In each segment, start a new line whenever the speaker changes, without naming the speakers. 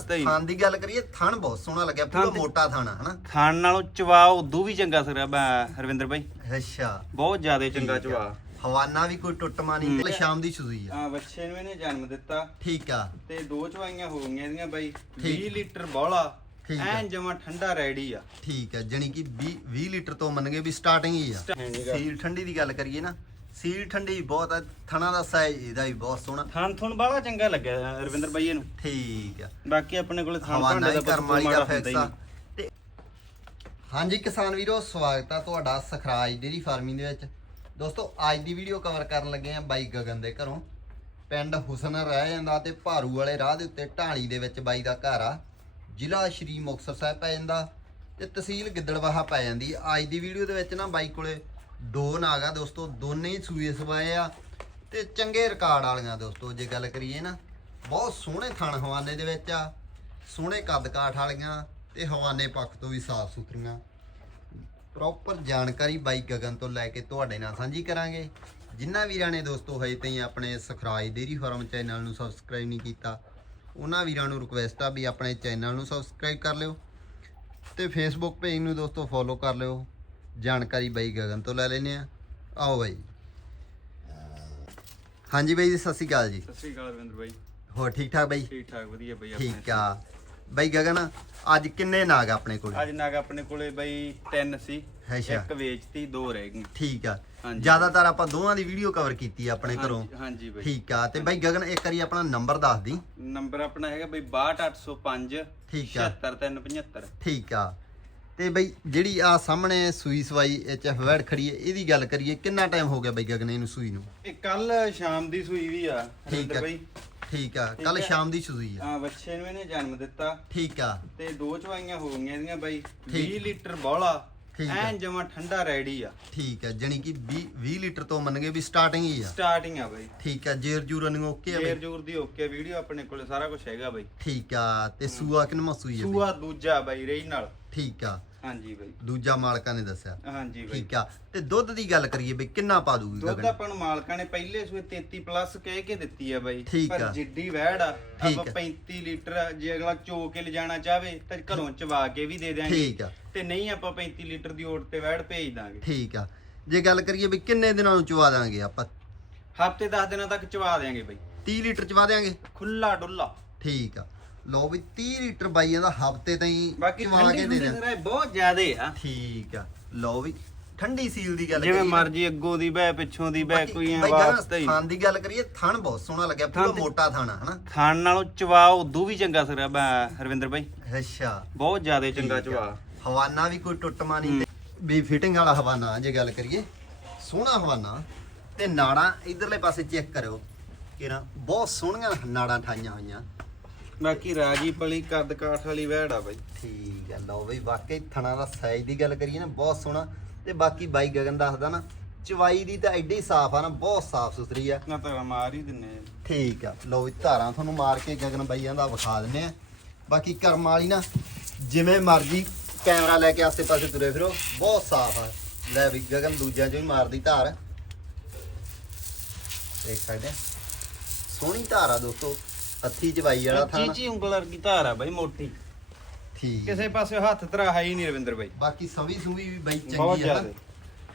ਵਾਸਤੇ ਹੀ
ਥਣ ਦੀ ਗੱਲ ਕਰੀਏ ਥਣ ਬਹੁਤ ਸੋਹਣਾ ਲੱਗਿਆ ਪੂਰਾ
ਥਣ ਤੇ-
ਮੋਟਾ ਥਣ ਆ ਹਨਾ?
ਖਾਣ ਨਾਲੋਂ ਚਵਾ ਉਦੋਂ ਵੀ ਚੰਗਾ ਸਰ ਹਰਵਿੰਦਰ ਭਾਈ
ਅੱਛਾ।
ਬਹੁਤ ਜ਼ਿਆਦਾ ਚੰਗਾ
ਠੀਕ ਆ।
ਚਵਾ।
ਹਵਾਨਾ ਵੀ ਕੋਈ ਟੁੱਟਮਾ ਨਹੀਂ
ਹੂੰ।
ਕੱਲ ਸ਼ਾਮ ਦੀ ਸੂਈ ਆ।
ਆ ਬੱਚੇ ਨੂੰ ਇਹਨੇ ਜਨਮ ਦਿੱਤਾ।
ਠੀਕ ਆ।
ਤੇ ਦੋ ਚਵਾਈਆਂ ਹੋ ਗਈਆਂ ਇਹਦੀਆਂ ਬਾਈ।
ਠੀਕ।
20 ਲੀਟਰ ਬੋਲਾ
ਠੀਕ ਆ।
ਐਨ ਜਮਾ ਠੰਡਾ ਰੈਡੀ ਆ।
ਠੀਕ ਆ ਜਣੀ ਕਿ 20 20 ਲੀਟਰ ਤੋਂ ਮੰਨਗੇ ਵੀ ਸਟਾਰਟਿੰਗ ਹੀ ਆ। ਸੀਲ ਠੰਡੀ ਦੀ ਗੱਲ ਕਰੀਏ ਨਾ ਸੀਲ ਠੰਡੀ ਬਹੁਤ ਆ ਥਣਾ ਦਾ ਸਾਈਜ਼ ਇਹਦਾ ਵੀ ਬਹੁਤ ਸੋਹਣਾ।
ਥਾਨ ਥੁਣ ਬਾਲਾ ਚੰਗਾ ਲੱਗਿਆ ਰਵਿੰਦਰ ਭਾਈ ਇਹਨੂੰ
ਠੀਕ ਆ।
ਬਾਕੀ ਆਪਣੇ ਕੋਲੇ ਥਾਨ
ਹਵਾਨਾ
ਦਾ
ਕਰਮ ਵਾਲੀ ਦਾ
ਹੀ
ਫੈਕਸ ਆ ਹਾਂਜੀ ਕਿਸਾਨ ਵੀਰੋ ਸਵਾਗਤ ਆ ਤੁਹਾਡਾ ਸਖਰਾਜ ਡੇਰੀ ਫਾਰਮਿੰਗ ਦੇ ਵਿੱਚ। ਦੋਸਤੋ ਅੱਜ ਦੀ ਵੀਡੀਓ ਕਵਰ ਕਰਨ ਲੱਗੇ ਆ ਬਾਈ ਗਗਨ ਦੇ ਘਰੋਂ। ਪਿੰਡ ਹੁਸਨ ਰਹਿ ਜਾਂਦਾ ਤੇ ਭਾਰੂ ਵਾਲੇ ਰਾਹ ਦੇ ਉੱਤੇ ਢਾਣੀ ਦੇ ਵਿੱਚ ਬਾਈ ਦਾ ਘਰ ਆ। ਜ਼ਿਲ੍ਹਾ ਸ਼੍ਰੀ ਮੁਕਤਸਰ ਸਾਹਿਬ ਪੈ ਜਾਂਦਾ ਤੇ ਤਹਿਸੀਲ ਗਿੱਦੜਵਾਹਾ ਪੈ ਜਾਂਦੀ ਅੱਜ ਦੀ ਵੀਡੀਓ ਦੇ ਵਿੱਚ ਨਾ ਬਾਈ ਕੋਲੇ ਦੋ ਨਾਗ ਆ ਦੋਸਤੋ, ਦੋਨੇ ਹੀ ਸੂਏ ਸਵਾਏ ਆ ਤੇ ਚੰਗੇ ਰਿਕਾਰਡ ਵਾਲੀਆਂ ਦੋਸਤੋ, ਜੇ ਗੱਲ ਕਰੀਏ ਨਾ, ਬਹੁਤ ਸੋਹਣੇ ਥਣ ਹਵਾਨੇ ਦੇ ਵਿੱਚ ਆ, ਸੋਹਣੇ ਕੱਦ ਕਾਠ ਵਾਲੀਆਂ ਤੇ ਹਵਾਨੇ ਪੱਖ ਤੋਂ ਵੀ ਸਾਫ਼ ਸੁਥਰੀਆਂ। ਪ੍ਰੋਪਰ ਜਾਣਕਾਰੀ ਬਾਈ ਗਗਨ ਤੋਂ ਲੈ ਕੇ ਤੁਹਾਡੇ ਨਾਲ ਸਾਂਝੀ ਕਰਾਂਗੇ। ਜਿਨ੍ਹਾਂ ਵੀਰਾਂ ਨੇ ਦੋਸਤੋ ਹਜੇ ਤਾਈਂ ਆਪਣੇ ਸਖਰਾਜ ਡੇਰੀ ਫਾਰਮ ਚੈਨਲ ਨੂੰ ਸਬਸਕ੍ਰਾਈਬ ਨਹੀਂ ਕੀਤਾ, ਉਹਨਾਂ ਵੀਰਾਂ ਨੂੰ ਰਿਕੁਐਸਟ ਆ ਵੀ ਆਪਣੇ ਚੈਨਲ ਨੂੰ ਸਬਸਕ੍ਰਾਈਬ ਕਰ ਲਿਓ। ਤੇ ਫੇਸਬੁੱਕ ਪੇਜ ਨੂੰ ਦੋਸਤੋ ਫੋਲੋ ਕਰ ਲਿਓ। ਜਾਣਕਾਰੀ ਬਾਈ ਗਗਨ ਤੋਂ ਲੈ ਲੈਨੇ ਆ ਆਓ ਬਾਈ। ਹਾਂਜੀ ਬਾਈ ਜੀ ਸਤਿ ਸ਼੍ਰੀ ਅਕਾਲ ਜੀ।
ਸਤਿ ਸ੍ਰੀ ਅਕਾਲ ਰਵਿੰਦਰ ਭਾਈ
ਹੋਰ ਠੀਕ ਠਾਕ ਬਾਈ?
ਠੀਕ ਠਾਕ ਵਧੀਆ ਆਪਣੇ
ਠੀਕ ਆ। ਬਾਈ ਗਗਨ ਅੱਜ ਕਿੰਨੇ ਨਾਗ ਆਪਣੇ ਕੋਲ?
ਅੱਜ ਨਾਗ ਆਪਣੇ ਕੋਲੇ ਬਾਈ ਤਿੰਨ ਸੀ। ਇੱਕ ਵੇਚਤੀ ਦੋ ਰਹਿ ਗਈਆਂ।
ਠੀਕ ਆ। ਜ਼ਿਆਦਾਤਰ ਆਪਾਂ ਦੋਵਾਂ ਦੀ ਵੀਡੀਓ ਕਵਰ ਕੀਤੀ ਆ ਆਪਣੇ ਘਰੋਂ।
ਹਾਂਜੀ ਬਾਈ।
ਠੀਕ ਆ। ਤੇ ਬਾਈ ਗਗਨ ਇੱਕ ਵਾਰੀ ਆਪਣਾ ਨੰਬਰ ਦੱਸ ਦੀ।
ਨੰਬਰ ਆਪਣਾ ਹੈਗਾ ਬਈ 62805
ਠੀਕ ਆ।
76375
ਠੀਕ ਆ। ਤੇ ਬਈ ਜਿਹੜੀ ਆ ਸਾਹਮਣੇ ਸੂਈ ਸਵਾਈ ਐਚਐਫ ਵੈਡ ਖੜੀ ਹੈ ਇਹਦੀ ਗੱਲ ਕਰੀਏ ਕਿੰਨਾ ਟਾਈਮ ਹੋ ਗਿਆ ਬਈ ਗਗਨ ਇਹਨੂੰ ਸੂਈ ਨੂੰ?
ਇਹ ਕੱਲ ਸ਼ਾਮ ਦੀ ਸੂਈ ਵੀ ਆ
ਠੀਕ ਆ
ਬਾਈ।
ਠੀਕ ਆ ਕੱਲ। ਸ਼ਾਮ ਦੀ ਸੂਈ ਆ।
ਆ ਬੱਚੇ ਨੂੰ ਇਹਨੇ ਜਨਮ ਦਿੱਤਾ।
ਠੀਕ ਆ।
ਤੇ ਦੋ ਚਵਾਈਆਂ ਹੋ ਗਈਆਂ ਇਹਦੀਆਂ ਬਾਈ।
ਠੀਕ।
20 ਲੀਟਰ ਬੋਲਾ। ਐਨ ਜਮਾ ਠੰਡਾ ਰੈਡੀ ਆ।
ਠੀਕ ਆ ਜਣੀ ਕਿ 20 20 ਲੀਟਰ ਤੋਂ ਮੰਨਗੇ ਵੀ ਸਟਾਰਟਿੰਗ ਹੀ ਆ।
ਸਟਾਰਟਿੰਗ ਆ ਬਾਈ।
ਠੀਕ ਆ ਜੇਰ ਜੂ ਰਨਿੰਗ ਓਕੇ ਆ
ਜੇਰ
ਬਈ?
ਜੂਰ ਦੀ ਓਕੇ ਵੀਡੀਓ ਆਪਣੇ ਕੋਲੇ ਸਾਰਾ ਕੁਝ ਹੈਗਾ ਬਾਈ।
ਠੀਕ ਆ ਤੇ ਸੂਆ ਕਿੰਨਾ ਸੂਈ ਆ?
ਸੂਆ ਦੂਜਾ ਬਾਈ ਰਹੀ ਨਾਲ।
ਠੀਕ ਆ।
ਹਾਂਜੀ ਬਾਈ।
ਦੂਜਾ ਮਾਲਕਾਂ ਨੇ ਦੱਸਿਆ।
ਹਾਂਜੀ ਬਾਈ।
ਠੀਕ ਆ। ਤੇ ਦੁੱਧ ਦੀ ਗੱਲ ਕਰੀਏ ਬਈ ਕਿੰਨਾ ਪਾ ਦੂਗੀ
ਦੁੱਧ
ਗਗਨ?
ਆਪਾਂ ਨੂੰ ਮਾਲਕਾਂ ਨੇ ਪਹਿਲੇ ਸੂਏ 33 ਪਲੱਸ ਕਹਿ ਕੇ ਦਿੱਤੀ ਆ ਬਾਈ।
ਠੀਕ
ਪਰ
ਆ।
ਜਿੱਡੀ ਵਹਿੜ ਆ ਆਪਾਂ
ਆ।
35 ਲੀਟਰ ਜੇ ਅਗਲਾ ਚੋ ਕੇ ਲਿਜਾਣਾ ਚਾਹਵੇ ਤਾਂ ਘਰੋਂ ਚਵਾ ਕੇ ਵੀ ਦੇ ਦਿਆਂਗੇ।
ਠੀਕ ਆ।
ਤੇ ਨਹੀਂ ਆਪਾਂ 35 ਲੀਟਰ ਦੀ ਓਟ ਤੇ ਵਹਿੜ ਭੇਜ ਦਾਂਗੇ।
ਠੀਕ ਆ। ਜੇ ਗੱਲ ਕਰੀਏ ਵੀ ਕਿੰਨੇ ਦਿਨਾਂ ਨੂੰ ਚਵਾ ਦਾਂਗੇ ਆਪਾਂ?
ਹਫ਼ਤੇ 10 ਦਿਨਾਂ ਤੱਕ ਚਵਾ ਦਿਆਂਗੇ ਬਾਈ।
30 ਲੀਟਰ ਚਵਾ ਦਿਆਂਗੇ?
ਖੁੱਲਾ ਡੁੱਲਾ।
ਠੀਕ ਆ। ਲਓ ਵੀ 30 ਲੀਟਰ ਬਾਈਆਂ ਦਾ ਹਫ਼ਤੇ ਤਾਈਂ
ਬਾਕੀ
ਚਵਾ
ਠੰਡੀ
ਦੇ
ਬਹੁਤ ਜ਼ਿਆਦੇ ਆ।
ਠੀਕ ਆ। ਲਓ ਵੀ ਠੰਡੀ ਸੀਲ ਦੀ ਗੱਲ
ਜਿਵੇਂ
ਕਰੀਏ।
ਮਰਜ਼ੀ ਅੱਗੋਂ ਦੀ ਬਹਿ ਪਿੱਛੋਂ ਦੀ ਬਹਿ
ਬਾਕੀ
ਕੋਈ ਐਂ
ਬਾਈ ਗਗਨ,
ਵਾਸਤਾ ਹੀ।
ਥਣ ਦੀ ਗੱਲ ਕਰੀਏ ਥਣ ਬਹੁਤ ਸੋਹਣਾ ਲੱਗਿਆ ਪੂਰਾ
ਥਣ ਤੇ-
ਮੋਟਾ ਥਣ ਆ ਹਨਾ?
ਖਾਣ ਨਾਲੋਂ ਚਵਾ ਉਦੋਂ ਵੀ ਚੰਗਾ ਸਰ ਹਰਵਿੰਦਰ ਭਾਈ
ਅੱਛਾ।
ਬਹੁਤ ਜ਼ਿਆਦਾ ਚੰਗਾ
ਠੀਕ ਆ।
ਚਵਾ।
ਹਵਾਨਾ ਵੀ ਕੋਈ ਟੁੱਟਮਾ ਨਹੀਂ ਤੇ। ਵੀ ਫਿਟਿੰਗ ਵਾਲਾ ਹਵਾਨਾ ਜੇ ਗੱਲ ਕਰੀਏ। ਸੋਹਣਾ ਹਵਾਨਾ। ਤੇ ਨਾੜਾਂ ਇਧਰਲੇ ਪਾਸੇ ਚੈੱਕ ਕਰਿਓ। ਕਿਰਾ ਬਹੁਤ ਸੋਹਣੀਆਂ ਨਾੜਾਂ ਠਾਈਆਂ ਹੋਈਆਂ।
ਬਾਕੀ ਰਾਜੀ ਪਲੀ ਕੱਦ ਕਾਠ ਵਾਲੀ ਵਹਿੜ ਆ ਬਾਈ।
ਠੀਕ ਹੈ ਲਓ ਬਈ ਵਾਕਈ ਥਣਾ ਦਾ ਸਾਈਜ਼ ਦੀ ਗੱਲ ਕਰੀਏ ਨਾ ਬਹੁਤ ਸੋਹਣਾ। ਤੇ ਬਾਕੀ ਬਾਈ ਗਗਨ ਦੱਸਦਾ ਨਾ ਚਵਾਈ ਦੀ ਤਾਂ ਐਡੀ ਸਾਫ਼ ਆ ਨਾ ਬਹੁਤ ਸਾਫ਼ ਸੁਥਰੀ ਆ।
ਨਾ ਤਾਂ ਮਾਰ ਹੀ ਦਿੰਨੇ ਆ।
ਠੀਕ ਆ ਲਓ ਵੀ ਧਾਰਾਂ ਤੁਹਾਨੂੰ ਮਾਰ ਕੇ ਗਗਨ ਬਾਈਆਂ ਦਾ ਵਿਖਾ ਦਿੰਨੇ ਆ। ਬਾਕੀ ਕਰਮ ਵਾਲੀ ਨਾ ਜਿਵੇਂ ਮਰਜ਼ੀ ਕੈਮਰਾ ਲੈ ਕੇ ਆਸੇ ਪਾਸੇ ਤੁਰੇ ਫਿਰੋ ਬਹੁਤ ਸਾਫ਼ ਆ। ਲੈ ਵੀ ਗਗਨ ਦੂਜਿਆਂ ਚੋਂ ਹੀ ਮਾਰਦੀ ਧਾਰ। ਦੇਖ ਸਕਦੇ ਆ। ਸੋਹਣੀ ਧਾਰ ਆ ਦੋਸਤੋ। ਹੱਥੀ ਚਵਾਈ ਵਾਲਾ ਥਾਂ
ਚੀਚੀ ਉਂਗਲ ਵਰਗੀ ਧਾਰ ਆ ਬਾਈ ਮੋਟੀ।
ਠੀਕ।
ਕਿਸੇ ਪਾਸੇ ਹੱਥ ਤਰਾ ਹੈ ਹੀ ਨਹੀਂ ਰਵਿੰਦਰ ਬਾਈ।
ਬਾਕੀ ਸਵੀ ਸੂਈ ਵੀ ਬਾਈ
ਬਹੁਤ
ਚੰਗੀ ਆ।
ਜ਼ਿਆਦਾ।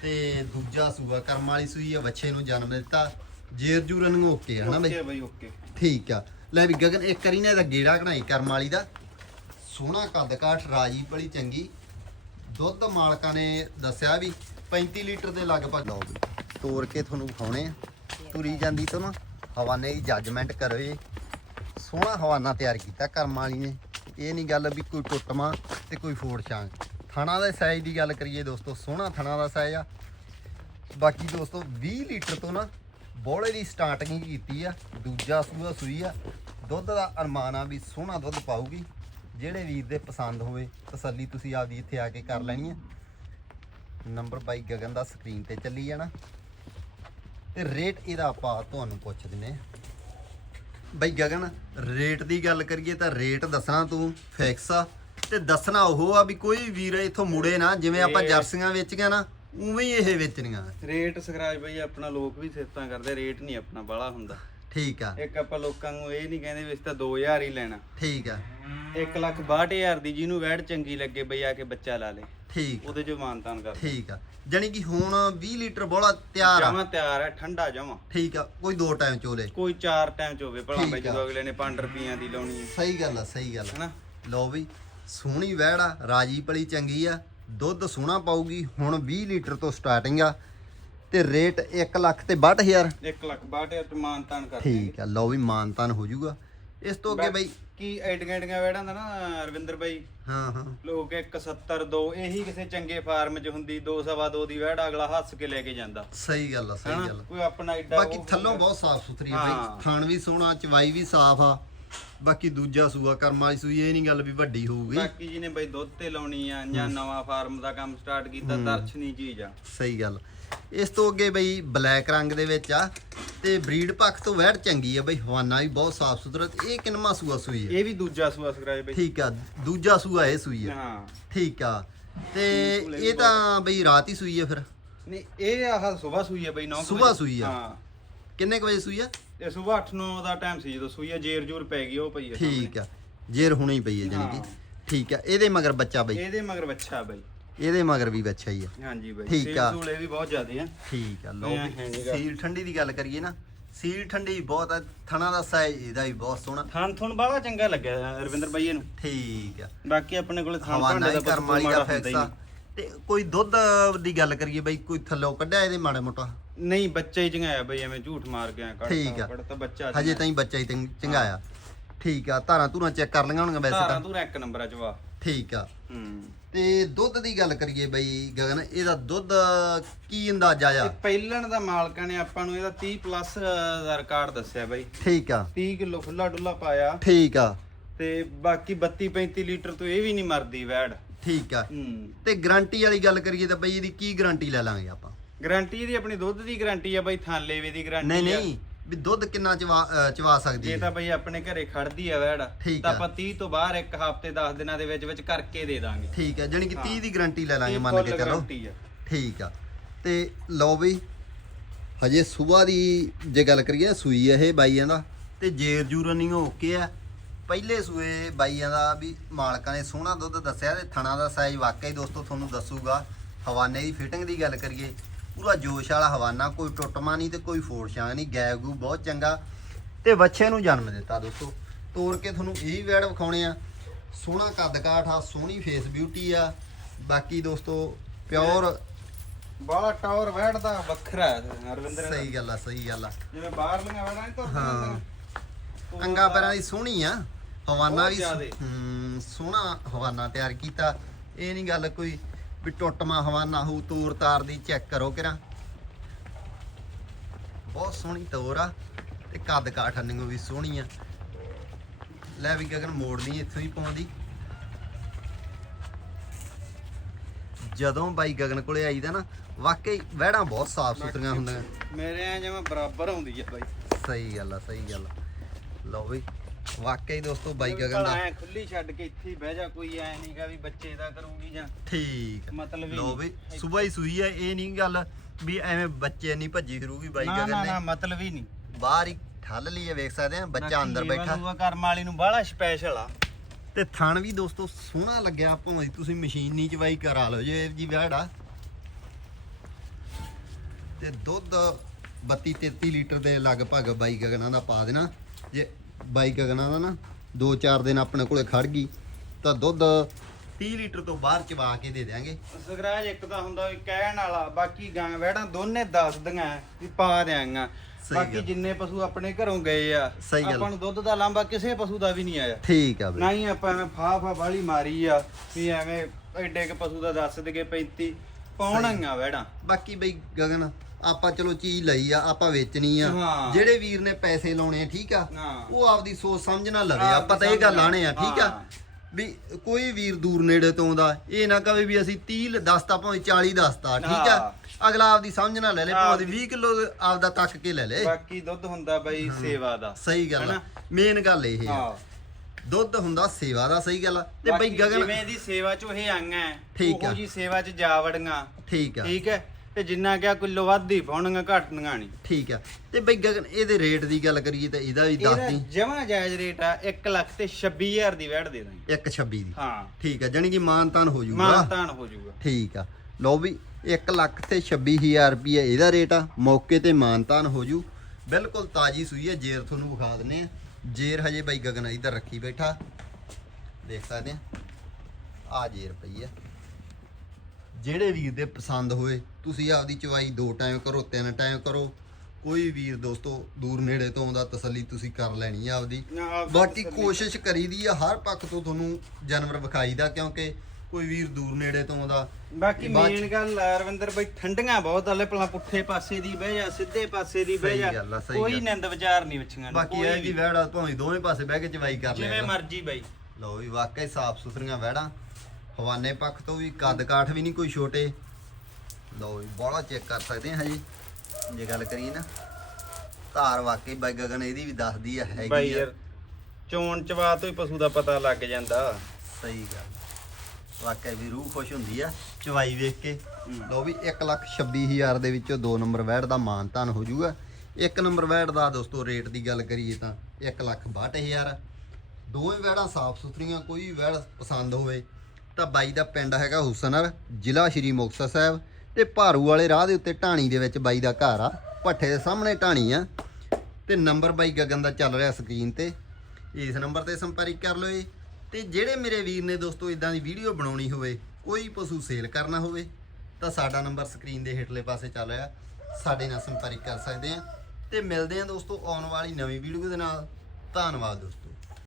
ਤੇ ਦੂਜਾ ਸੂਆ ਕਰਮ ਵਾਲੀ ਸੂਈ ਆ ਬੱਚੇ ਨੂੰ ਜਨਮ ਦਿੱਤਾ। ਜੇਰ ਜੂਰਨ ਨੂੰ ਓਕੇ ਆ ਨਾ ਬਈ?
ਓਕੇ ਬਾਈ ਓਕੇ।
ਠੀਕ ਆ। ਲੈ ਵੀ ਗਗਨ ਇੱਕ ਕਰੀ ਨਾ ਇਹਦਾ ਗੇੜਾ ਕਢਾਈ ਕਰਮ ਵਾਲੀ ਦਾ। ਸੋਹਣਾ ਕੱਦ ਕਾਠ ਰਾਜੀ ਬੜੀ ਚੰਗੀ। ਦੁੱਧ ਮਾਲਕਾਂ ਨੇ ਦੱਸਿਆ ਵੀ 35 ਲੀਟਰ ਦੇ ਲਗਭਗ ਲਓ ਵੀ। ਤੋੜ ਕੇ ਤੁਹਾਨੂੰ ਵਿਖਾਉਣੇ ਆ। ਤੁਰੀ ਜਾਂਦੀ ਤੋਂ ਨਾ ਹਵਾਨੇ ਦੀ ਜੱਜਮੈਂਟ ਕਰੋ ਜੀ ਸੋਹਣਾ ਹਵਾਨਾ ਤਿਆਰ ਕੀਤਾ ਕਰਮ ਵਾਲੀ ਨੇ। ਇਹ ਨਹੀਂ ਗੱਲ ਵੀ ਕੋਈ ਟੁੱਟਮਾ ਤੇ ਕੋਈ ਫੋੜ ਛਾਂਗ। ਥਣਾ ਦੇ ਸਾਈਜ਼ ਦੀ ਗੱਲ ਕਰੀਏ ਦੋਸਤੋ, ਸੋਹਣਾ ਥਣਾ ਦਾ ਸਾਈਜ਼ ਆ। ਬਾਕੀ ਦੋਸਤੋ 20 ਲੀਟਰ ਤੋਂ ਨਾ ਬੋਲੇ ਦੀ ਸਟਾਰਟਿੰਗ ਕੀਤੀ ਆ, ਦੂਜਾ ਸੂਆ ਸੂਈ ਆ। ਦੁੱਧ ਦਾ ਅਰਮਾਨ ਆ ਵੀ ਸੋਹਣਾ ਦੁੱਧ ਪਾਊਗੀ। ਜਿਹੜੇ ਵੀਰ ਦੇ ਪਸੰਦ ਹੋਵੇ, ਤਸੱਲੀ ਤੁਸੀਂ ਆਪਦੀ ਇੱਥੇ ਆ ਕੇ ਕਰ ਲੈਣੀ ਆ। ਨੰਬਰ ਬਾਈ ਗਗਨ ਦਾ ਸਕਰੀਨ ਤੇ ਚੱਲੀ ਜਾਣਾ। ਤੇ ਰੇਟ ਇਹਦਾ ਆਪਾਂ ਤੁਹਾਨੂੰ ਪੁੱਛ ਦਿੰਨੇ ਆ। ਬਈ ਗਗਨ ਰੇਟ ਦੀ ਗੱਲ ਕਰੀਏ ਤਾਂ ਰੇਟ ਦੱਸਣਾ ਤੂੰ ਫਿਕਸ ਆ। ਤੇ ਦੱਸਣਾ ਉਹ ਆ ਵੀ ਕੋਈ ਵੀਰ ਇੱਥੋਂ ਮੁੜੇ ਨਾ ਜਿਵੇਂ ਆਪਾਂ ਜਰਸੀਆਂ ਵੇਚੀਆਂ ਨਾ ਉਵੇਂ ਹੀ ਇਹ ਵੇਚਣੀਆਂ।
ਰੇਟ ਸਕਰਾਜ ਬਾਈ ਆਪਣਾ ਲੋਕ ਵੀ ਸਿਫਤਾਂ ਕਰਦੇ ਰੇਟ ਨਹੀਂ ਆਪਣਾ ਬਾਲਾ ਹੁੰਦਾ।
ਠੀਕ ਆ।
ਇੱਕ ਆਪਾਂ ਲੋਕਾਂ ਨੂੰ ਇਹ ਨਹੀਂ ਕਹਿੰਦੇ ਵੀ ਇਸ ਤਾਂ 2000 ਹੀ ਲੈਣਾ।
ਠੀਕ ਆ।
1 ਲੱਖ 62000 ਦੀ ਜਿਹਨੂੰ ਵੈੜ ਚੰਗੀ ਲੱਗੇ ਬਈ ਆ ਕੇ ਬੱਚਾ ਲਾ ਲੇ।
ਠੀਕ
ਉਹਦੇ ਜੋ ਮਾਨਤਾਨ ਕਰ।
ਠੀਕ ਆ। ਜਾਣੀ ਕਿ ਹੁਣ 20 ਲੀਟਰ ਬੋਲਾ ਤਿਆਰ ਆ।
ਜਮਾ ਤਿਆਰ ਹੈ ਠੰਡਾ ਜਮਾ।
ਠੀਕ ਆ। ਕੋਈ ਦੋ ਟਾਈਮ ਚੋਲੇ।
ਕੋਈ ਚਾਰ ਟਾਈਮ ਚ ਹੋਵੇ ਭਲਾ ਬਈ
ਆ।
ਜਦੋਂ ਅਗਲੇ ਨੇ 5 ਰੁਪਈਆਂ ਦੀ ਲਾਉਣੀ ਹੈ
ਸਹੀ ਗੱਲ ਆ ਸਹੀ ਗੱਲ ਆ।
ਹਨਾ?
ਲਓ ਵੀ ਸੋਹਣੀ ਵਹਿੜ ਆ ਰਾਜੀ ਪਲੀ ਚੰਗੀ ਆ। ਦੁੱਧ ਸੋਹਣਾ ਪਾਊਗੀ। ਹੁਣ 20 ਲੀਟਰ ਤੋਂ ਸਟਾਰਟਿੰਗ ਆ। ਤੇ ਰੇਟ 1 ਲੱਖ ਤੇ 62000
1 ਲੱਖ 62000 ਚ ਮਾਨਤਾਨ ਕਰ
ਠੀਕ ਆ ਲਓ ਵੀ ਮਾਨਤਾਨ ਹੋ ਜਾਊਗਾ। ਇਸ ਤੋਂ ਅੱਗੇ ਬਈ
ਕੀ ਐਡੀਆਂ ਐਡੀਆਂ ਵੈੜਾਂ ਦਾ ਨਾ ਰਵਿੰਦਰ ਬਾਈ?
ਹਾਂ ਹਾਂ।
ਲੋਕ 170 ਦੋ ਇਹੀ ਕਿਸੇ ਚੰਗੇ ਫਾਰਮ 'ਚ ਹੁੰਦੀ 2.5 ਦੀ ਵੈੜ ਅਗਲਾ ਹੱਸ ਕੇ ਲੈ ਕੇ ਜਾਂਦਾ।
ਸਹੀ ਗੱਲ ਆ ਸਹੀ ਗੱਲ।
ਕੋਈ ਆਪਣਾ ਐਡਾ
ਬਾਕੀ ਥੱਲੋਂ। ਬਹੁਤ ਸਾਫ਼ ਸੁਥਰੀ ਆ। ਬਈ। ਥਣ ਵੀ ਸੋਹਣਾ ਚਵਾਈ ਵੀ ਸਾਫ਼ ਆ। ਬਾਕੀ ਦੂਜਾ ਸੂਆ ਕਰਮ ਵਾਲੀ ਸੂਈ ਇਹ ਨਹੀਂ ਗੱਲ ਵੀ ਵੱਡੀ ਹੋਊਗੀ।
ਬਾਕੀ ਜਿਹਨੇ ਬਈ ਦੁੱਧ ਤੇ ਲਾਉਣੀ ਆ ਜਾਂ ਨਵਾਂ ਫਾਰਮ ਦਾ ਕੰਮ ਸਟਾਰਟ ਕੀਤਾ ਦਰਸ਼ਨੀ ਚੀਜ਼ ਆ।
ਸਹੀ ਗੱਲ। ਇਸ ਤੋਂ ਅੱਗੇ ਬਈ ਬਲੈਕ ਰੰਗ ਦੇ ਵਿੱਚ ਆ ਤੇ ਬਰੀਡ ਪੱਖ ਤੋਂ ਵਹਿੜ ਚੰਗੀ ਆ ਬਈ ਹਵਾਨਾ ਵੀ ਬਹੁਤ ਸਾਫ਼ ਸੁਥਰਾ ਤੇ ਇਹ ਕਿੰਨਵਾਂ ਸੂਆ ਸੂਈ ਹੈ
ਇਹ ਵੀ ਦੂਜਾ ਸੂਆ ਸਕਰਾਏ ਬਈ।
ਠੀਕ ਆ ਦੂਜਾ ਸੂਆ ਇਹ ਸੂਈ ਆ।
ਹਾਂ।
ਠੀਕ ਆ ਤੇ ਇਹ ਤਾਂ ਬਈ ਰਾਤ ਹੀ ਸੂਈ ਆ ਫਿਰ?
ਨਹੀਂ ਇਹ ਆਹ ਸਵੇਰ ਸੂਈ ਆ ਬਈ 9
ਸੁਬਾਹ ਸੂਈ ਆ।
ਹਾਂ।
ਕਿੰਨੇ ਕੁ ਵਜੇ ਸੂਈ ਆ?
ਇਹ ਸਵੇਰ 8-9 ਦਾ ਟਾਈਮ ਸੀ ਜਦੋਂ ਸੂਈ ਆ ਜੇਰ ਜੂਰ ਪੈ ਗਈ ਉਹ ਪਈ ਆ
ਠੀਕ ਆ ਜੇਰ ਹੁਣੀ ਪਈ ਹੈ ਜਾਨੀ ਕਿ। ਠੀਕ ਆ ਇਹਦੇ ਮਗਰ ਬੱਚਾ ਬਈ?
ਇਹਦੇ ਮਗਰ ਬੱਚਾ ਬਈ।
ਇਹਦੇ ਮਗਰ ਵੀ ਬੱਚਾ ਹੀ ਆ।
ਹਾਂਜੀ ਬਈ
ਠੀਕ ਆ।
ਸੂਲ ਵੀ ਬਹੁਤ ਜ਼ਿਆਦੇ ਆ।
ਠੀਕ ਆ
ਹੈ ਨੀਗਾ।
ਸੀਲ ਠੰਡੀ ਦੀ ਗੱਲ ਕਰੀਏ ਨਾ ਸੀਲ ਠੰਡੀ ਬਹੁਤ ਆ ਥਣਾ ਦਾ ਸਾਈਜ਼ ਇਹਦਾ ਵੀ ਬਹੁਤ ਸੋਹਣਾ।
ਥਾਨ ਥੁਣ ਬਾਵਾ ਚੰਗਾ ਲੱਗਿਆ ਰਵਿੰਦਰ ਬਾਈ ਇਹਨੂੰ।
ਠੀਕ ਆ।
ਬਾਕੀ ਆਪਣੇ ਕੋਲੇ ਥਾਨ
ਹਵਾਨਾ
ਭਾਂਡੇ
ਹੀ
ਦਾ
ਕਰਮ ਵਾਲੀ
ਮਾੜਾ
ਦਾ
ਹੁੰਦਾ ਹੀ
ਫੈਕਸ ਆ। ਤੇ ਕੋਈ ਦੁੱਧ ਦੀ ਗੱਲ ਕਰੀਏ ਬਈ ਕੋਈ ਥੱਲੋਂ ਕੱਢਿਆ ਇਹਦੇ ਮਾੜਾ ਮੋਟਾ?
ਨਹੀਂ। ਬੱਚਾ ਹੀ ਚੰਗਾਇਆ ਬਈ ਐਵੇਂ ਝੂਠ ਮਾਰ ਗਿਆ
ਠੀਕ ਆ।
ਬੱਚਾ
ਹਜੇ ਤਾਈਂ ਬੱਚਾ ਹੀ ਚੰਗਾਇਆ। ਠੀਕ ਆ ਧਾਰਾਂ ਧੂਰਾਂ ਚੈੱਕ ਕਰ ਲਈਆਂ ਹੋਣਗੀਆਂ ਵੈਸੇ
ਧਾਰਾਂ
ਤਾਂ
ਤੂੰ ਇੱਕ ਨੰਬਰ ਆ ਜਵਾ
ਠੀਕ ਆ।
ਹੂੰ।
ਤੇ ਦੁੱਧ ਦੀ ਗੱਲ ਕਰੀਏ ਬਈ ਗਗਨ ਇਹਦਾ ਦੁੱਧ ਕੀ ਅੰਦਾਜ਼ਾ ਆ
ਪਹਿਲਣ ਦਾ ਮਾਲਕਾਂ ਨੇ ਆਪਾਂ ਨੂੰ ਇਹਦਾ 30 ਪਲੱਸ ਦਾ ਰਿਕਾਰਡ ਦੱਸਿਆ ਬਈ।
ਠੀਕ ਆ।
30 ਕਿਲੋ ਖੁੱਲਾ ਡੁੱਲਾ ਪਾਇਆ।
ਠੀਕ ਆ।
ਤੇ ਬਾਕੀ 32 35 ਲੀਟਰ ਤੋਂ ਇਹ ਵੀ ਨਹੀਂ ਮਰਦੀ ਵੈੜ।
ਠੀਕ ਆ। ਤੇ ਗਾਰੰਟੀ ਵਾਲੀ ਗੱਲ ਕਰੀਏ ਤਾਂ ਬਈ ਇਹਦੀ ਕੀ ਗਾਰੰਟੀ ਲੈ ਲਾਂਗੇ ਆਪਾਂ?
ਗਾਰੰਟੀ ਇਹਦੀ ਆਪਣੀ ਦੁੱਧ ਦੀ ਗਾਰੰਟੀ ਆ ਬਈ ਥਾਂਲੇਵੇ ਦੀ ਗਾਰੰਟੀ
ਨਹੀਂ ਨਹੀਂ। ਵੀ ਦੁੱਧ ਕਿੰਨਾ ਚਵਾ ਚਵਾ ਸਕਦੀ
ਇਹ
ਹੈ?
ਤਾਂ ਬਈ ਆਪਣੇ ਘਰੇ ਖੜਦੀ ਆ ਵੈੜ।
ਠੀਕ
ਤਾਂ
ਆ।
ਆਪਾਂ 30 ਤੋਂ ਬਾਹਰ ਇੱਕ ਹਫ਼ਤੇ 10 ਦਿਨਾਂ ਦੇ ਵਿੱਚ ਵਿੱਚ ਕਰਕੇ ਦੇ ਦਾਂਗੇ।
ਠੀਕ ਆ ਜਾਣੀ ਕਿ 30 ਦੀ ਗਾਰੰਟੀ ਲੈ ਲਾਂਗੇ ਮੰਨ ਕੇ ਚੱਲੋ। ਠੀਕ ਆ। ਤੇ ਲਓ ਬਈ ਹਜੇ ਸਵੇਰ ਦੀ ਜੇ ਗੱਲ ਕਰੀਏ ਸੂਈ ਆ ਇਹ ਬਾਈਆਂ ਦਾ। ਤੇ ਜੇਰ ਜੂਰ ਨਹੀਂ ਓਕੇ ਆ। ਪਹਿਲੇ ਸੂਏ ਬਾਈਆਂ ਦਾ ਵੀ ਮਾਲਕਾਂ ਨੇ ਸੋਹਣਾ ਦੁੱਧ ਦੱਸਿਆ ਤੇ ਥਣਾ ਦਾ ਸਾਈਜ਼ ਵਾਕਈ ਦੋਸਤੋ ਤੁਹਾਨੂੰ ਦੱਸੂਗਾ। ਹਵਾਨੇ ਦੀ ਫਿਟਿੰਗ ਦੀ ਗੱਲ ਕਰੀਏ। ਪੂਰਾ ਜੋਸ਼ ਵਾਲਾ ਹਵਾਨਾ ਕੋਈ ਟੁੱਟਮਾ ਨਹੀਂ ਤੇ ਕੋਈ ਫੋੜ ਛਾਂ ਨਹੀਂ ਗੈਬ ਗੂ ਬਹੁਤ ਚੰਗਾ। ਤੇ ਬੱਚੇ ਨੂੰ ਜਨਮ ਦਿੱਤਾ ਦੋਸਤੋ। ਤੋੜ ਕੇ ਤੁਹਾਨੂੰ ਇਹ ਵੈੜ ਵਿਖਾਉਣੇ ਆ। ਸੋਹਣਾ ਕੱਦ ਕਾਠ ਆ ਸੋਹਣੀ ਫੇਸ ਬਿਊਟੀ ਆ। ਬਾਕੀ ਦੋਸਤੋ ਪਿਓਰ
ਬਾਲਾ ਟਾਵਰ ਵੈੜ ਦਾ ਵੱਖਰਾ ਹੈ ਅਰਵਿੰਦਰ
ਸਹੀ ਗੱਲ ਆ ਸਹੀ ਗੱਲ ਆ।
ਜਿਵੇਂ ਬਾਹਰ ਲੀਆਂ ਵੈੜਾਂ ਨਹੀਂ ਤੁਰਦੀਆਂ
ਹਾਂ। ਅੰਗਾ ਪੈਰਾਂ ਦੀ ਸੋਹਣੀ ਆ। ਹਵਾਨਾ ਵੀ। ਹੂੰ ਸੋਹਣਾ ਹਵਾਨਾ ਤਿਆਰ ਕੀਤਾ। ਇਹ ਨਹੀਂ ਗੱਲ ਕੋਈ ਵੀ ਟੁੱਟਮਾ ਹਵਾਨਾ ਹੋ ਤੋਰ ਤਾਰ ਦੀ ਚੈੱਕ ਕਰੋ ਕਿਰਾ। ਬਹੁਤ ਸੋਹਣੀ ਤੋਰ ਆ ਤੇ ਕੱਦ ਕਾਠ ਨਿੰਗੋ ਵੀ ਸੋਹਣੀ ਆ। ਲੈ ਵੀ ਗਗਨ ਮੋੜਨੀ ਇੱਥੋਂ ਹੀ ਪਾਉਂਦੀ। ਜਦੋਂ ਬਾਈ ਗਗਨ ਕੋਲੇ ਆਈਦਾ ਨਾ ਵਾਕਈ ਵਹਿੜਾਂ ਬਹੁਤ ਸਾਫ਼ ਸੁਥਰੀਆਂ ਹੁੰਦੀਆਂ।
ਮੇਰੇ ਐ ਜਿਵੇਂ ਬਰਾਬਰ ਆਉਂਦੀ ਆ ਬਾਈ।
ਸਹੀ ਗੱਲ ਆ ਸਹੀ ਗੱਲ ਆ। ਲਓ ਵੀ। ਵਾਕਈ ਦੋਸਤੋ ਬਾਈ ਗਗਨ ਦਾ
ਐ ਖੁੱਲੀ ਛੱਡ ਕੇ ਇੱਥੇ ਹੀ ਬਹਿ ਜਾ ਕੋਈ ਐ ਨਹੀਂਗਾ ਵੀ ਬੱਚੇ ਦਾ ਕਰੂਗੀ ਜਾਂ
ਠੀਕ।
ਮਤਲਬ ਨਹੀਂ।
ਵੀ ਸਵੇਰ ਹੀ ਸੂਈ ਆ ਇਹ ਨਹੀਂ ਗੱਲ ਵੀ ਐਵੇਂ ਬੱਚੇ ਨਹੀਂ ਭੱਜੀ ਫਿਰੂਗੀ ਬਾਈ
ਨਾ ਨਾ
ਗਗਨ
ਨਾ
ਨੇ
ਮਤਲਬ ਹੀ ਨਹੀਂ
ਬਾਹਰ ਹੀ ਠੱਲ ਲਈ ਵੇਖ ਸਕਦੇ ਆ ਬੱਚਾ ਅੰਦਰ ਬੈਠਾ।
ਕਰਮ ਵਾਲੀ ਨੂੰ ਬਾਹਲਾ ਸਪੈਸ਼ਲ ਆ।
ਤੇ ਥਣ ਵੀ ਦੋਸਤੋ ਸੋਹਣਾ ਲੱਗਿਆ ਭਾਵੇਂ ਤੁਸੀਂ ਮਸ਼ੀਨੀ ਚਵਾਈ ਕਰਾ ਲਓ ਜੇ ਜੀ ਵਿਹੜਾ ਤੇ ਦੁੱਧ 32 33 ਲੀਟਰ ਦੇ ਲਗਭਗ ਬਾਈ ਗਗਨਾਂ ਦਾ ਪਾ ਦੇਣਾ। ਜੇ ਬਾਈ ਗਗਨਾਂ ਦਾ ਨਾ 2-4 ਦਿਨ ਆਪਣੇ ਕੋਲੇ ਖੜ ਗਈ ਤਾਂ ਦੁੱਧ 30 ਲੀਟਰ ਤੋਂ ਬਾਹਰ ਚਵਾ ਕੇ ਦੇ ਦਿਆਂਗੇ।
ਸਗਰਾਜ ਇੱਕ ਤਾਂ ਹੁੰਦਾ ਵੀ ਕਹਿਣ ਵਾਲਾ ਬਾਕੀ ਗਾਂ ਵੈੜਾਂ ਦੋਨੇ ਦੱਸਦੀਆਂ ਵੀ ਪਾ ਦਿਆਂਗਾ। ਬਾਕੀ। ਜਿੰਨੇ ਪਸ਼ੂ ਆਪਣੇ ਘਰੋਂ ਗਏ ਆ। ਆਪਾਂ ਨੂੰ ਦੁੱਧ ਦਾ ਲਾਂਬਾ ਕਿਸੇ ਪਸ਼ੂ ਦਾ ਵੀ ਨਹੀਂ ਆਇਆ।
ਠੀਕ ਆ
ਨਾ
ਬਈ
ਹੀ ਆਪਾਂ ਐਵੇਂ ਫਾ ਫਾ ਵਾਲੀ ਮਾਰੀ ਆ ਵੀ ਐਵੇਂ ਐਡੇ ਕ ਪਸ਼ੂ ਦਾ ਦੱਸ ਦਗੇ 35 ਪਾਉਣਾਂਗਾ ਵੈੜਾਂ
ਬਾਕੀ ਬਈ ਗਗਨ ਆਪਾਂ ਚਲੋ ਚੀਜ਼ ਲਈ ਆ ਆਪਾਂ ਵੇਚਣੀ ਆ।
ਹਾਂ।
ਜਿਹੜੇ ਵੀਰ ਨੇ ਪੈਸੇ ਲਾਉਣੇ ਆ ਠੀਕ ਆ?
ਹਾਂ।
ਉਹ ਆਪਦੀ ਸੋਚ ਸਮਝ ਨਾਲ ਲਵੇ
ਆਪਦੀ
ਆਪਾਂ ਤਾਂ ਇਹ ਗੱਲ
ਨਾਲ।
ਆਣੇ ਆ ਠੀਕ ਆ?
ਹਾਂ।
ਵੀ ਕੋਈ ਵੀਰ ਦੂਰ ਨੇੜੇ ਤੋਂ ਆਉਂਦਾ ਇਹ ਨਾ ਕਵੇ ਵੀ ਅਸੀਂ 30 ਦੱਸਤਾ ਭਾਵੇਂ 40 ਦੱਸਤਾ ਠੀਕ ਆ। ਅਗਲਾ ਆਪਦੀ ਸਮਝ ਨਾਲ ਲੈ ਲੈ ਭਾਵੇਂ 20 ਕਿਲੋ ਆਪਦਾ ਤੱਕ ਕੇ ਲੈ ਲੈ।
ਬਾਕੀ ਦੁੱਧ ਹੁੰਦਾ ਬਈ ਸੇਵਾ ਦਾ।
ਸਹੀ ਗੱਲ ਆ।
ਹੈਨਾ?
ਮੇਨ ਗੱਲ ਇਹ ਆ।
ਹਾਂ।
ਦੁੱਧ ਹੁੰਦਾ ਸੇਵਾ ਦਾ ਸਹੀ ਗੱਲ ਆ। ਤੇ ਬਈ
ਬਾਕੀ
ਗਗਨ
ਜਿਵੇਂ ਦੀ ਸੇਵਾ ਚ ਇਹ ਆਈਆਂ
ਠੀਕ ਆ।
ਉਹੋ ਜੀ ਸੇਵਾ ਚ ਜਾ ਵੜੀਆਂ
ਠੀਕ ਆ।
ਠੀਕ ਹੈ ਤੇ ਜਿੰਨਾ ਕਿਹਾ ਕਿਲੋ ਵੱਧ ਹੀ ਪਾਉਣੀਆਂ ਘਟਣੀਆਂ ਨਹੀਂ।
ਠੀਕ ਆ। ਤੇ ਬਈ ਗਗਨ ਇਹਦੇ ਰੇਟ ਦੀ ਗੱਲ ਕਰੀਏ ਤਾਂ ਇਹਦਾ ਵੀ ਦੱਸ ਦੀ।
ਜਮਾ ਜਾਇਜ਼ ਰੇਟ ਆ 1 ਲੱਖ ਤੇ 26000 ਦੀ ਵੈਟ ਦੇ ਦਾਂਗੇ।
126 ਦੀ।
ਹਾਂ।
ਠੀਕ ਆ ਜਾਣੀ ਕਿ ਮਾਨਤਾਨ ਹੋ ਜਾਊਗਾ।
ਮਾਨਤਾਨ ਹੋ ਜਾਊਗਾ।
ਠੀਕ ਆ। ਲਓ ਵੀ 1 ਲੱਖ ਤੇ 26000 ਰੁਪਏ ਇਹਦਾ ਰੇਟ ਆ। ਮੌਕੇ ਤੇ ਮਾਨਤਾਨ ਹੋ ਜੂ। ਬਿਲਕੁਲ ਤਾਜੀ ਸੂਈ ਹੈ ਜੇਰ ਤੁਹਾਨੂੰ ਵਿਖਾ ਦਿੰਨੇ ਆ। ਜੇਰ ਹਜੇ ਬਾਈ ਗਗਨ ਇੱਧਰ ਰੱਖੀ ਬੈਠਾ। ਦੇਖ ਸਕਦੇ ਆ। ਆ ਜੇਰ ਪਈ ਆ। ਜਿਹੜੇ ਵੀਰ ਦੇ ਪਸੰਦ ਹੋਏ ਤੁਸੀਂ ਆਪਦੀ ਚਵਾਈ ਦੋ ਟਾਈਮ ਕਰੋ ਤਿੰਨ ਟਾਈਮ ਕਰੋ। ਕੋਈ ਵੀਰ ਦੋਸਤੋ ਦੂਰ ਨੇੜੇ ਤੋਂ ਆਉਂਦਾ ਤਸੱਲੀ ਤੁਸੀਂ ਕਰ ਲੈਣੀ ਆ ਆਪਦੀ। ਬਾਕੀ ਕੋਸ਼ਿਸ਼ ਕਰੀਦੀ ਆ ਹਰ ਪੱਖ ਤੋਂ ਤੁਹਾਨੂੰ ਜਾਨਵਰ ਵਿਖਾਈਦਾ ਕਿਉਂਕਿ ਕੋਈ ਵੀਰ ਦੂਰ ਨੇੜੇ ਤੋਂ ਆਉਂਦਾ
ਬਾਕੀ ਮੇਨ ਗੱਲ ਆ, ਰਵਿੰਦਰ ਬਈ ਠੰਡੀਆਂ ਬਹੁਤ ਆਲੇ ਪਹਿਲਾਂ ਪੁੱਠੇ ਪਾਸੇ ਦੀ ਬਹਿ ਜਾ ਸਿੱਧੇ ਪਾਸੇ ਦੀ ਬਹਿ ਜਾ। ਕੋਈ। ਨਿੰਦ ਵਿਚਾਰ ਨਹੀਂ ਵਿਚੀਆਂ
ਬਾਕੀ ਇਹ ਜੀ ਵਹਿੜਾ ਭਾਵੇਂ ਦੋਵੇਂ ਪਾਸੇ ਬਹਿ ਕੇ ਚਵਾਈ ਕਰ
ਜਿਵੇਂ
ਲਿਆ
ਮਰਜ਼ੀ ਬਈ।
ਲਓ ਵੀ ਵਾਕਈ ਸਾਫ਼ ਸੁਥਰੀਆਂ ਵਹਿੜਾਂ। ਹਵਾਨੇ ਪੱਖ ਤੋਂ ਵੀ ਕੱਦ ਕਾਠ ਵੀ ਨਹੀਂ ਕੋਈ ਛੋਟੇ। ਲਓ ਵੀ ਬੋਲਾ ਚੈੱਕ ਕਰ ਸਕਦੇ ਹਾਂ ਹਜੇ ਜੇ ਗੱਲ ਕਰੀਏ ਨਾ ਧਾਰ ਵਾਕਈ ਬਾਈ ਗਗਨ ਇਹਦੀ ਵੀ ਦੱਸਦੀ ਆ ਹੈਗੀ
ਬਾਈ
ਆ।
ਯਾਰ ਚੋਣ ਚਵਾ ਤੋਂ ਹੀ ਪਸ਼ੂ ਦਾ ਪਤਾ ਲੱਗ ਜਾਂਦਾ।
ਸਹੀ ਗੱਲ। ਵਾਕਈ ਵੀ ਰੂਹ ਖੁਸ਼ ਹੁੰਦੀ ਆ ਚਵਾਈ ਵੇਖ ਕੇ। ਲਓ ਵੀ 126000 ਦੇ ਵਿੱਚੋਂ 2 ਨੰਬਰ ਵੈੜ ਦਾ ਮਾਨਤਾਨ ਹੋ ਜਾਊਗਾ ਇੱਕ ਨੰਬਰ ਵੈੜ ਦਾ ਦੋਸਤੋ ਰੇਟ ਦੀ ਗੱਲ ਕਰੀਏ ਤਾਂ 162000 ਦੋਵੇਂ ਵੈੜਾਂ ਸਾਫ਼ ਸੁਥਰੀਆਂ ਕੋਈ ਵੈੜ ਪਸੰਦ ਹੋਵੇ ਤਾਂ ਬਾਈ ਦਾ ਪਿੰਡ ਹੈਗਾ ਹੁਸਨਰ, ਜ਼ਿਲ੍ਹਾ ਸ਼੍ਰੀ ਮੁਕਤਸਰ ਸਾਹਿਬ ਤੇ ਭਾਰੂ ਵਾਲੇ ਰਾਹ ਦੇ ਉੱਤੇ ਢਾਣੀ ਦੇ ਵਿੱਚ ਬਾਈ ਦਾ ਘਰ ਆ, ਭੱਠੇ ਦੇ ਸਾਹਮਣੇ ਢਾਣੀ ਆ। ਤੇ ਨੰਬਰ ਬਾਈ ਗਗਨ ਦਾ ਚੱਲ ਰਿਹਾ ਸਕਰੀਨ ਤੇ। ਇਸ ਨੰਬਰ ਤੇ ਸੰਪਰਕ ਕਰ ਲਓ ਜੀ ਤੇ ਜਿਹੜੇ ਮੇਰੇ ਵੀਰ ਨੇ ਦੋਸਤੋ ਇਦਾਂ ਦੀ ਵੀਡੀਓ ਬਣਾਉਣੀ ਹੋਵੇ, ਕੋਈ ਪਸ਼ੂ ਸੇਲ ਕਰਨਾ ਹੋਵੇ, ਤਾਂ ਸਾਡਾ ਨੰਬਰ ਸਕਰੀਨ ਦੇ ਹੇਠਲੇ ਪਾਸੇ ਚੱਲ ਰਿਹਾ। ਸਾਡੇ ਨਾਲ ਸੰਪਰਕ ਕਰ ਸਕਦੇ ਆ। ਤੇ ਮਿਲਦੇ ਆ ਦੋਸਤੋ ਆਉਣ ਵਾਲੀ ਨਵੀਂ ਵੀਡੀਓ ਦੇ ਨਾਲ। ਧੰਨਵਾਦ ਦੋਸਤੋ।